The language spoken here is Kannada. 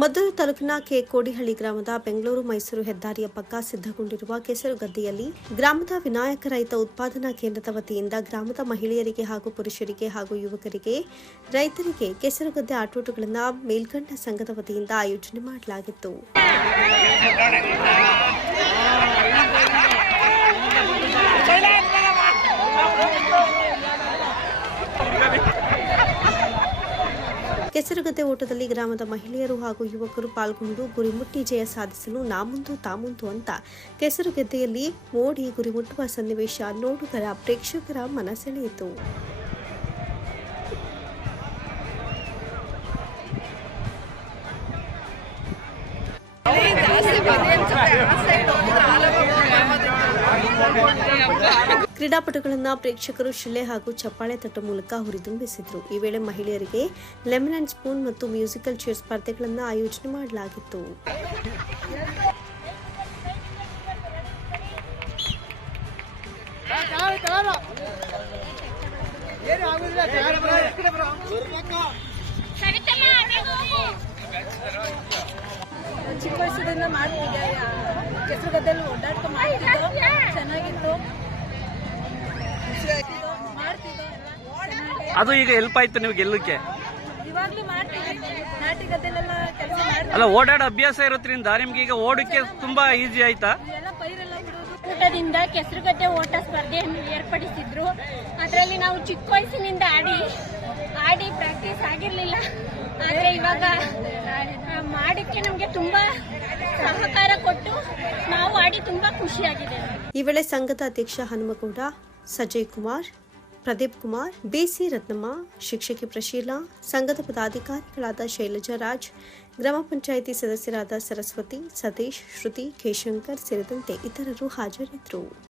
ಮದ್ದೂರು ತಾಲೂಕಿನ ಕೆ ಕೋಡಿಹಳ್ಳಿ ಗ್ರಾಮದ ಬೆಂಗಳೂರು ಮೈಸೂರು ಹೆದ್ದಾರಿಯ ಪಕ್ಕ ಸಿದ್ಧಗೊಂಡಿರುವ ಕೆಸರು ಗದ್ದೆಯಲ್ಲಿ ಗ್ರಾಮದ ವಿನಾಯಕ ರೈತ ಉತ್ಪಾದನಾ ಕೇಂದ್ರದ ವತಿಯಿಂದ ಗ್ರಾಮದ ಮಹಿಳೆಯರಿಗೆ ಹಾಗೂ ಪುರುಷರಿಗೆ ಹಾಗೂ ಯುವಕರಿಗೆ ರೈತರಿಗೆ ಕೆಸರುಗದ್ದೆ ಆಟೋಟಗಳನ್ನು ಮೇಲ್ಕಂಡ ಸಂಘದ ವತಿಯಿಂದ ಆಯೋಜನೆ ಮಾಡಲಾಗಿತ್ತು. ಕೆಸರುಗದ್ದೆ ಓಟದಲ್ಲಿ ಗ್ರಾಮದ ಮಹಿಳೆಯರು ಹಾಗೂ ಯುವಕರು ಪಾಲ್ಗೊಂಡು ಗುರಿಮುಟ್ಟಿ ಜಯ ಸಾಧಿಸಲು ನಾಮುಂದು ತಾಮುಂದು ಅಂತ ಕೆಸರುಗದ್ದೆಯಲ್ಲಿ ಮೋಡಿ ಗುರಿಮುಟ್ಟುವ ಸನ್ನಿವೇಶ ನೋಡುಗರ ಪ್ರೇಕ್ಷಕರ ಮನಸೆಳೆಯಿತು. ಕ್ರೀಡಾಪಟುಗಳನ್ನ ಪ್ರೇಕ್ಷಕರು ಶಿಲೆ ಹಾಗೂ ಚಪ್ಪಾಳೆ ತಟ್ಟ ಮೂಲಕ ಹುರಿದುಂಬಿಸಿದ್ರು. ಈ ವೇಳೆ ಮಹಿಳೆಯರಿಗೆ ಲೆಮನ್ ಅಂಡ್ ಸ್ಪೂನ್ ಮತ್ತು ಮ್ಯೂಸಿಕಲ್ ಚೇರ್ ಸ್ಪರ್ಧೆಗಳನ್ನು ಆಯೋಜನೆ ಮಾಡಲಾಗಿತ್ತು. ಚಿಕ್ಕ ವಯಸ್ಸಿನಿಂದ ಮಾಡ್ತಿದ್ದೆ. ಕೆಸರು ಗದ್ದೆಯಲ್ಲಿ ಓಡಾಡ್ಕೊಂಡು ಮಾಡ್ತಿದ್ದೋ. ಚೆನ್ನಾಗಿತ್ತು ಮಾಡ್ತಿದ್ದೋ ಚೆನ್ನಾಗಿ ಅದು ಈಗ ಹೆಲ್ಪ್ ಆಯ್ತು ನೀವು ಗೆಲ್ಲಕ್ಕೆ? ಅಲ್ಲ ಓಡಾಡೋ ಅಭ್ಯಾಸ ಇರೋದ್ರಿಂದ ನಿಮ್ಗೆ ಈಗ ಓಡಕ್ಕೆ ತುಂಬಾ ಈಸಿ ಆಯ್ತಾ? ಎಲ್ಲ ಕೆಸರು ಬಿಡೋದು. ಕೂಟದಿಂದ ಕೆಸರುಗದ್ದೆ ಓಟ ಸ್ಪರ್ಧೆಯನ್ನು ಏರ್ಪಡಿಸಿದ್ರು. ಅದರಲ್ಲಿ ನಾವು ಚಿಕ್ಕ ವಯಸ್ಸಿನಿಂದ ಆಡಿ ಆಡಿ ಪ್ರಾಕ್ಟೀಸ್ ಆಗಿರಲಿಲ್ಲ. ಆದರೆ ಇವಾಗ ಮಾಡಕ್ಕೆ ನಮಗೆ ತುಂಬಾ ಸಹಕಾರ ಕೊಟ್ಟು ನಾವು ಆಡಿ ತುಂಬಾ ಖುಷಿಯಾಗಿದೆ ಈ ವೇಳೆ ಸಂಘದ ಅಧ್ಯಕ್ಷ ಹನುಮಗೌಡ ಸಜಯ್ ಕುಮಾರ್ ಪ್ರದೀಪ್ ಕುಮಾರ್, ಬಿಸಿ ರತ್ನಮ್ಮ, ಶಿಕ್ಷಕಿ ಪ್ರಶೀಲಾ, ಸಂಘದ ಪದಾಧಿಕಾರಿಗಳಾದ ಶೈಲಜಾ ರಾಜ್, ಗ್ರಾಮ ಪಂಚಾಯಿತಿ ಸದಸ್ಯರಾದ ಸರಸ್ವತಿ, ಸತೀಶ್, ಶ್ರುತಿ, ಕೇಶಂಕರ್ ಸೇರಿದಂತೆ ಇತರರು ಹಾಜರಿದ್ದರು.